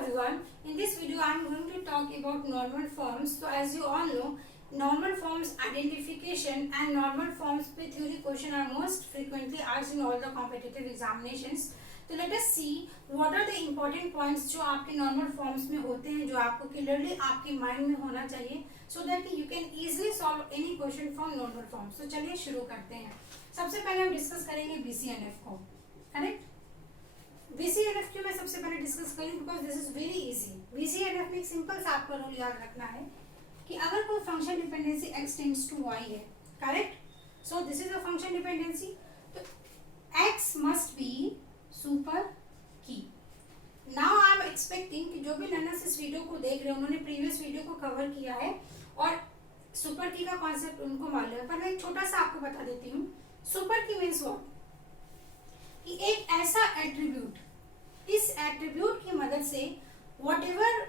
everyone, in this video I am going to talk about normal forms. So as you all know, normal forms identification and normal forms पे theory question are most frequently asked in all the competitive examinations. तो let us see what are the important points जो आपके normal forms में होते हैं, जो आपको clearly आपके mind में होना चाहिए, so that you can easily solve any question from normal forms. तो चलिए शुरू करते हैं. सबसे पहले हम डिस्कस करेंगे BCNF को, करेक्ट? BCNF क्यों मैं सबसे पहले डिस्कस करूँ, because this is very easy. BCNF में एक सिंपल सा आपका रूल याद रखना है कि अगर कोई function dependency x tends to y है, correct? So this is a function dependency, तो x must be super key. Now I am expecting कि जो भी लर्नर्स इस वीडियो को देख रहे हैं उन्होंने प्रीवियस वीडियो को कवर किया है और सुपर की का कॉन्सेप्ट उनको मालूम है, पर मैं एक छोटा सा आपको बता देती हूँ. सुपर की मीन्स व्हाट, कि एक ऐसा एट्रीब्यूट, इस एट्रीब्यूट की मदद से whatever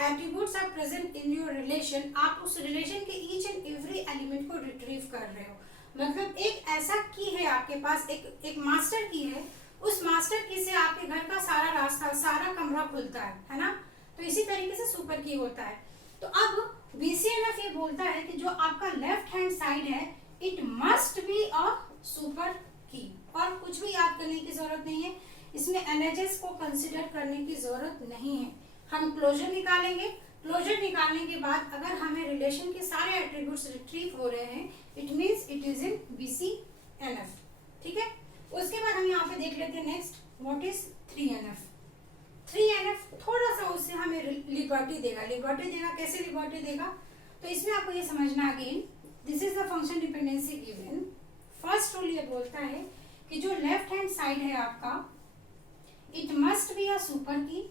attributes are present in your relation, आप उस रिलेशन के ईच एंड एवरी एलिमेंट को रिट्रीव कर रहे हो. मतलब एक ऐसा की है आपके पास, एक मास्टर की है, उस मास्टर की से आपके घर का सारा रास्ता, सारा कमरा खुलता है ना? तो इसी तरीके से सुपर की होता है. तो अब BCNF ये बोलता है कि जो आपका लेफ्ट हैंड साइड है, it must be a super की. और कुछ भी याद करने की जरूरत नहीं है, इसमें LHS को कंसिडर करने की जरूरत नहीं है. हम क्लोजर निकालेंगे, क्लोजर निकालने के बाद अगर हमें रिलेशन के सारे एट्रीब्यूट्स रिट्रीव हो रहे हैं, it means it is in BCNF. ठीक है, उसके बाद हम यहाँ पे देख लेते हैं next what is 3NF. 3NF थोड़ा सा उससे हमें लिबर्टी देगा. कैसे लिबर्टी देगा? तो इसमें आपको ये समझना, again this is the function dependency given. First rule ये बोलता है कि जो लेफ्ट हैंड साइड है आपका, it must be a super की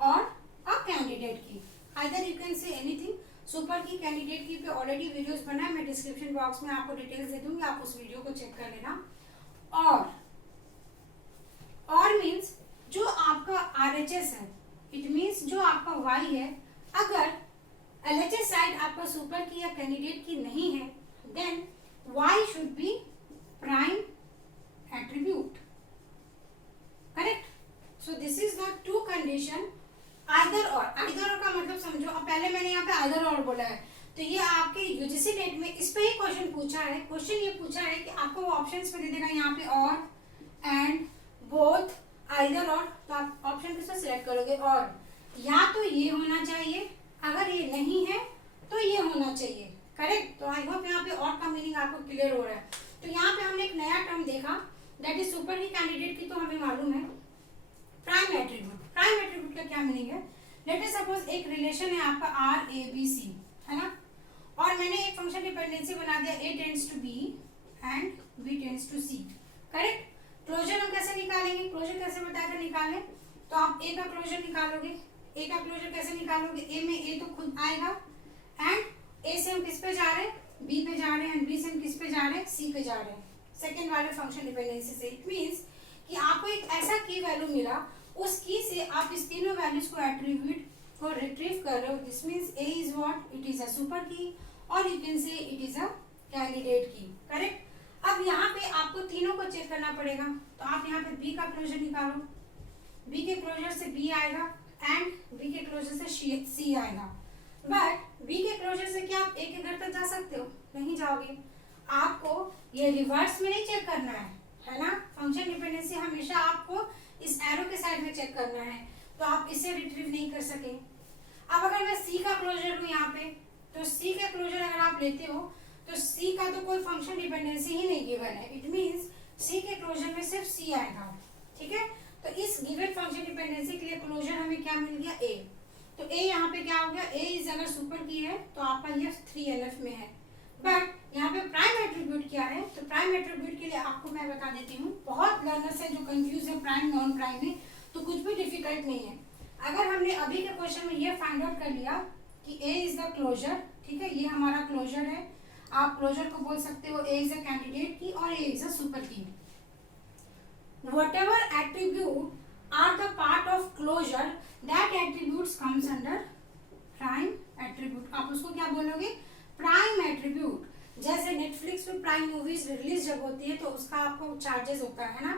और अ कैंडिडेट की. Either you can say anything. Super की, कैंडिडेट की पे ऑलरेडी वीडियोस बना है, मैं डिस्क्रिप्शन बॉक्स में आपको डिटेल्स दे दूंगी, आप उस वीडियो को चेक कर लेना. और मीन्स जो आपका RHS है, इट मीन्स जो आपका Y है, अगर LHS साइड आपका सुपर की या कैंडिडेट की नहीं है, then Y should be prime attribute. Correct? So this is the two condition. Either और का मतलब समझो. अब पहले मैंने यहाँ पे आइदर और बोला है, तो ये आपके UGC नेट में इस पे ही क्वेश्चन पूछा है. क्वेश्चन ये पूछा है कि आपको ऑप्शंस पे दे देगा यहाँ पे और, एंड, बोथ, आइदर और. तो आप ऑप्शन किसको सिलेक्ट करोगे? और. या तो ये होना चाहिए, अगर ये नहीं है तो ये होना चाहिए. करेक्ट? तो आई होप यहाँ पे और का मीनिंग आपको क्लियर हो रहा है. तो यहाँ पे हमने एक नया टर्म देखा, दैट इज सुपर की, कैंडिडेट की तो हमें मालूम है. Prime attribute. प्राइम एट्रीब्यूट का क्या मीनिंग है? लेट अस सपोज एक रिलेशन है आपका RABC, है ना? और मैंने एक फंक्शन डिपेंडेंसी बना दिया, A tends to B and B tends to C. Correct? Closure हम कैसे निकालेंगे? क्लोजर कैसे बताया था निकालने? तो आप A का क्लोजर निकालोगे. A का क्लोजर कैसे निकालोगे? A में A तो खुद आएगा, एंड A से हम किस पे जा रहे हैं? B पे जा रहे हैं, एंड B से हम किस पे जा रहे हैं? C पे जा रहे हैं. सेकेंड वाले फंक्शन डिपेंडेंसी से. इट मीन्स कि आपको एक ऐसा की वैल्यू मिला, उस की से आप इस तीनों वैल्यूज को एट्रीब्यूट को रिट्रीव कर रहे हो. This means A is what? It is a super की, और you can say it is a candidate की. करेक्ट? अब यहाँ पे आपको तीनों को चेक करना पड़ेगा. तो आप यहाँ पे B का क्लोजर निकालो. B के क्लोजर से B आएगा, एंड B के क्लोजर से C आएगा. बट B के क्लोजर से क्या आप A के घर तक जा सकते हो? नहीं जाओगे. आपको ये रिवर्स में नहीं चेक करना है ना? फंक्शन डिपेंडेंसी हमेशा आपको इस एरो के साइड में चेक करना है, तो आप इसे रिट्रीव नहीं कर सके. अब अगर मैं C का क्लोजर लूँ यहाँ पे, तो C का क्लोजर अगर आप लेते हो, तो C का तो कोई फंक्शन डिपेंडेंसी ही नहीं गिवन है. इट मीन्स C के क्लोजर में सिर्फ C आएगा. ठीक है? तो इस गिवन फंक्शन डिपेंडेंसी के लिए क्लोजर हमें क्या मिल गया? A. तो A यहाँ पे क्या हो गया? A इज अगर सुपर की है तो आपका ये 3NF में है. बट यहाँ पे प्राइम एट्रीब्यूट क्या है? तो प्राइम एट्रीब्यूट के लिए आपको मैं बता देती हूँ. बहुत लर्नर्स है जो कंफ्यूज है प्राइम नॉन प्राइम में, तो कुछ भी डिफिकल्ट नहीं है. अगर हमने अभी के क्वेश्चन में ये फाइंड आउट कर लिया कि A इज द क्लोजर, ठीक है, ये हमारा क्लोजर है. आप क्लोजर को बोल सकते हो A इज अ कैंडिडेट की और A इज अ सुपर की. whatever attribute are the part of closure, that attributes comes under prime attribute. आप उसको क्या बोलोगे? Prime attribute. जैसे नेटफ्लिक्स पे प्राइम मूवीज रिलीज जब होती है तो उसका आपको चार्जेस होता है ना,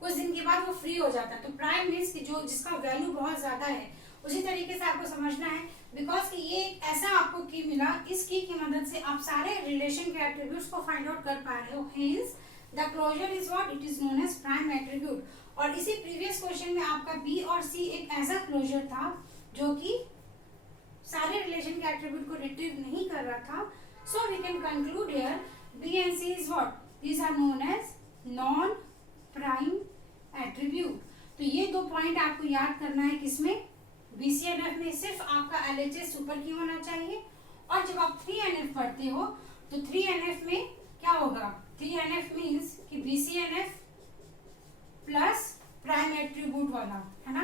कुछ दिन के बाद वो फ्री हो जाता है. तो प्राइम मीन्स कि जो जिसका वैल्यू बहुत ज्यादा है उसी तरीके से आपको समझना है, बिकॉज कि ये एक ऐसा आपको की मिला, इस की मदद से आप सारे रिलेशन के एट्रीब्यूट्स को फाइंड आउट कर पा रहे हो। Hence the closure is what, it is known as prime attribute. और इसी प्रीवियस क्वेश्चन में आपका बी और सी एक ऐसा क्लोजर था जो कि सारे रिलेशन के एट्रीब्यूट को रिट्रीव नहीं कर रहा था। So we can conclude here B and C is what, these are known as non prime attribute. तो ये 2 पॉइंट आपको याद करना है किसमें, BCNF में। सिर्फ आपका LHS सुपर की होना चाहिए। और जब आप 3NF पढ़ते हो तो 3NF में क्या होगा, 3NF मीन्स कि BCNF प्लस प्राइम एट्रीब्यूट वाला, है ना,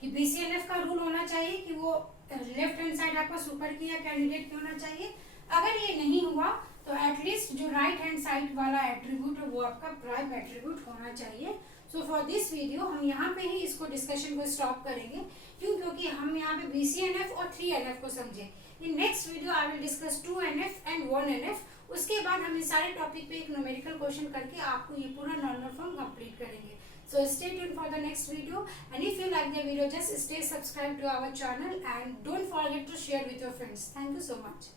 कि BCNF का रूल होना चाहिए कि वो लेफ्ट हैंड साइड आपका सुपर की या कैंडिडेट की होना चाहिए। अगर ये नहीं हुआ तो एटलीस्ट जो राइट हैंड साइड वाला एट्रीब्यूट है वो आपका प्राइम एट्रीब्यूट होना चाहिए। सो फॉर दिस वीडियो हम यहाँ पे ही इसको डिस्कशन को स्टॉप करेंगे, क्योंकि हम यहाँ पे BCNF और 3NF को समझे। In next video I will discuss 2NF and 1NF। उसके बाद हम इस सारे टॉपिक पे एक न्यूमेरिकल क्वेश्चन करके आपको ये पूरा नॉर्मल फॉर्म कंप्लीट करेंगे। So stay tuned for the next video, and if you like the video, just stay subscribed to our channel and don't forget to share with your friends. Thank you so much.